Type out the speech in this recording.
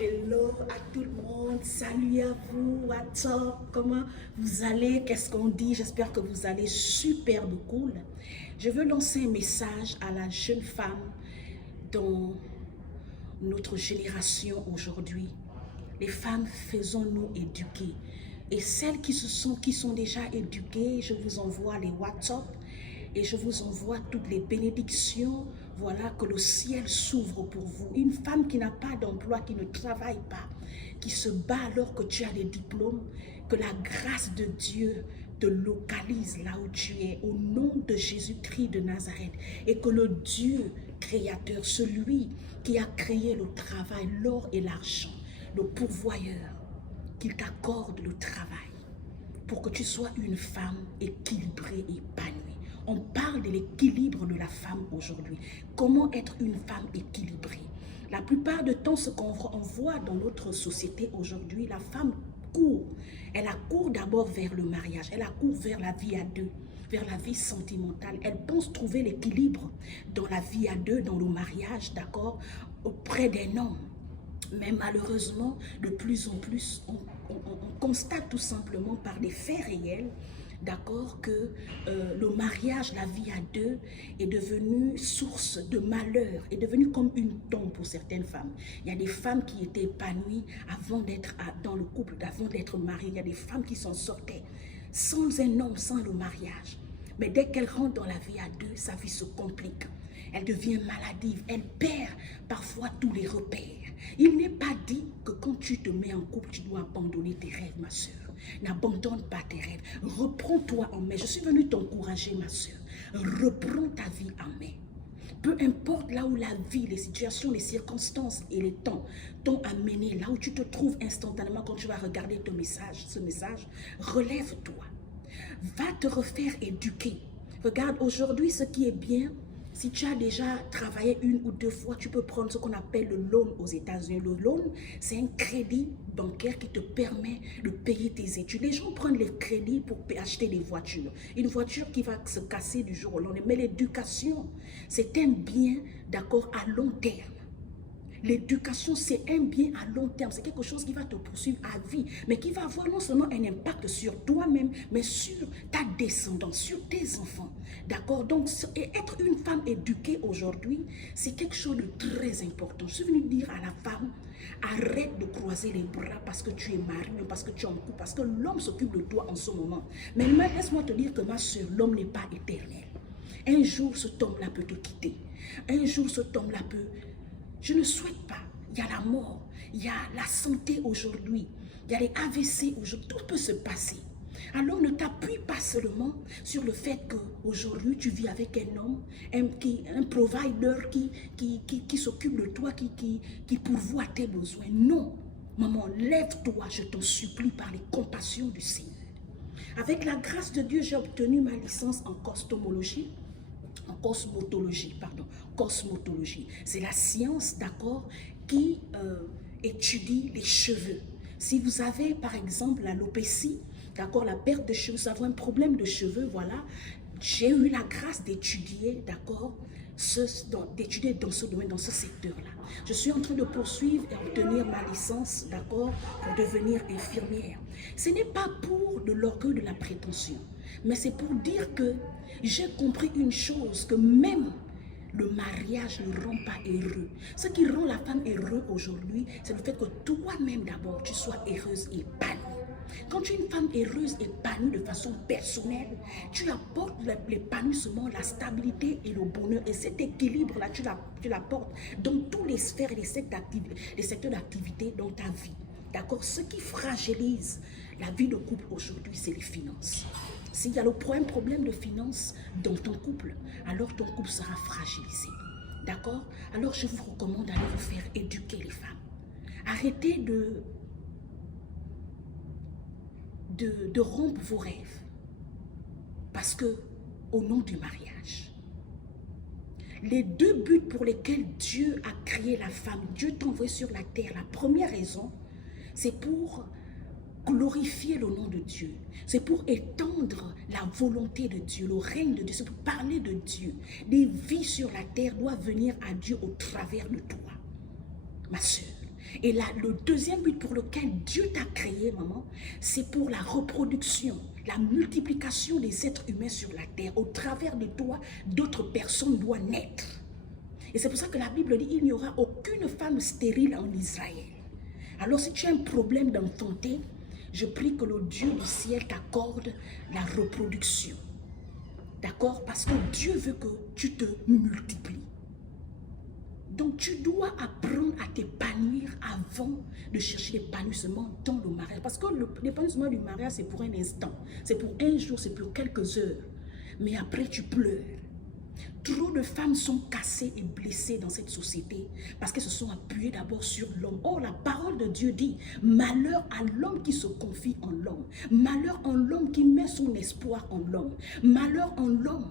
Hello à tout le monde, salut à vous, what's up, comment vous allez, qu'est-ce qu'on dit, j'espère que vous allez superbe cool. Je veux lancer un message à la jeune femme dans notre génération aujourd'hui. Les femmes, faisons-nous éduquer. Et celles qui sont déjà éduquées, je vous envoie les WhatsApp et je vous envoie toutes les bénédictions. Voilà, que le ciel s'ouvre pour vous. Une femme qui n'a pas d'emploi, qui ne travaille pas, qui se bat alors que tu as des diplômes, que la grâce de Dieu te localise là où tu es, au nom de Jésus-Christ de Nazareth, et que le Dieu créateur, celui qui a créé le travail, l'or et l'argent, le pourvoyeur, qu'il t'accorde le travail pour que tu sois une femme équilibrée et épanouie. On parle de l'équilibre de la femme aujourd'hui. Comment être une femme équilibrée? La plupart du temps, ce qu'on voit dans notre société aujourd'hui, la femme court. Elle accourt d'abord vers le mariage, elle accourt vers la vie à deux, vers la vie sentimentale. Elle pense trouver l'équilibre dans la vie à deux, dans le mariage, d'accord, auprès d'un homme. Mais malheureusement, de plus en plus, on constate tout simplement par des faits réels, d'accord, que le mariage, la vie à deux, est devenu source de malheur, est devenu comme une tombe pour certaines femmes. Il y a des femmes qui étaient épanouies avant d'être dans le couple, avant d'être mariées. Il y a des femmes qui s'en sortaient sans un homme, sans le mariage. Mais dès qu'elle rentre dans la vie à deux, sa vie se complique. Elle devient maladive, elle perd parfois tous les repères. Il n'est pas dit que quand tu te mets en couple, tu dois abandonner tes rêves, ma soeur. N'abandonne pas tes rêves. Reprends-toi en main. Je suis venue t'encourager, ma soeur. Reprends ta vie en main. Peu importe là où la vie, les situations, les circonstances et les temps t'ont amené, là où tu te trouves instantanément quand tu vas regarder ce message, relève-toi. Va te refaire éduquer. Regarde, aujourd'hui, ce qui est bien, si tu as déjà travaillé une ou deux fois, tu peux prendre ce qu'on appelle le loan aux États-Unis. Le loan, c'est un crédit bancaire qui te permet de payer tes études. Les gens prennent les crédits pour acheter des voitures. Une voiture qui va se casser du jour au lendemain. Mais l'éducation, c'est un bien, d'accord, à long terme. L'éducation, c'est un bien à long terme. C'est quelque chose qui va te poursuivre à vie, mais qui va avoir non seulement un impact sur toi-même, mais sur ta descendance, sur tes enfants. D'accord? Donc, être une femme éduquée aujourd'hui, c'est quelque chose de très important. Je suis venue dire à la femme, arrête de croiser les bras parce que tu es mariée, parce que tu es en couple, parce que l'homme s'occupe de toi en ce moment. Mais laisse-moi te dire que ma soeur, l'homme n'est pas éternel. Un jour, cet homme-là peut te quitter. Un jour, cet homme-là peut... Je ne souhaite pas. Il y a la mort, il y a la santé aujourd'hui, il y a les AVC aujourd'hui, tout peut se passer. Alors ne t'appuie pas seulement sur le fait qu'aujourd'hui tu vis avec un homme, un provider qui s'occupe de toi, qui pourvoit tes besoins. Non, maman, lève-toi, je t'en supplie par les compassions du Seigneur. Avec la grâce de Dieu, j'ai obtenu ma licence en cosmologie. Cosmologie. C'est la science, d'accord, qui étudie les cheveux. Si vous avez, par exemple, l'alopécie, d'accord, la perte de cheveux, vous avez un problème de cheveux, voilà, j'ai eu la grâce d'étudier, d'accord, d'étudier dans ce domaine, dans ce secteur-là. Je suis en train de poursuivre et obtenir ma licence, d'accord, pour devenir infirmière. Ce n'est pas pour de l'orgueil, de la prétention, mais c'est pour dire que j'ai compris une chose, que même le mariage ne rend pas heureux. Ce qui rend la femme heureuse aujourd'hui, c'est le fait que toi-même d'abord, tu sois heureuse et épanouie. Quand tu es une femme heureuse et épanouie de façon personnelle, tu apportes l'épanouissement, la stabilité et le bonheur. Et cet équilibre-là, tu l'apportes dans toutes les sphères et les secteurs d'activité dans ta vie. D'accord? Ce qui fragilise la vie de couple aujourd'hui, c'est les finances. S'il y a un problème de finances dans ton couple, alors ton couple sera fragilisé. D'accord? Alors je vous recommande d'aller vous faire éduquer les femmes. Arrêtez de rompre vos rêves. Parce que, au nom du mariage, les deux buts pour lesquels Dieu a créé la femme, Dieu t'a envoyé sur la terre, la première raison, c'est pour glorifier le nom de Dieu. C'est pour étendre la volonté de Dieu, le règne de Dieu. C'est pour parler de Dieu. Des vies sur la terre doivent venir à Dieu au travers de toi, ma soeur. Et là, le deuxième but pour lequel Dieu t'a créé, maman, c'est pour la reproduction, la multiplication des êtres humains sur la terre. Au travers de toi, d'autres personnes doivent naître. Et c'est pour ça que la Bible dit, il n'y aura aucune femme stérile en Israël. Alors si tu as un problème d'enfanter, je prie que le Dieu du ciel t'accorde la reproduction. D'accord? Parce que Dieu veut que tu te multiplies. Donc tu dois apprendre à t'épanouir avant de chercher l'épanouissement dans le mariage. Parce que l'épanouissement du mariage, c'est pour un instant. C'est pour un jour, c'est pour quelques heures. Mais après, tu pleures. Trop de femmes sont cassées et blessées dans cette société parce qu'elles se sont appuyées d'abord sur l'homme. Or, la parole de Dieu dit, malheur à l'homme qui se confie en l'homme. Malheur en l'homme qui met son espoir en l'homme. Malheur en l'homme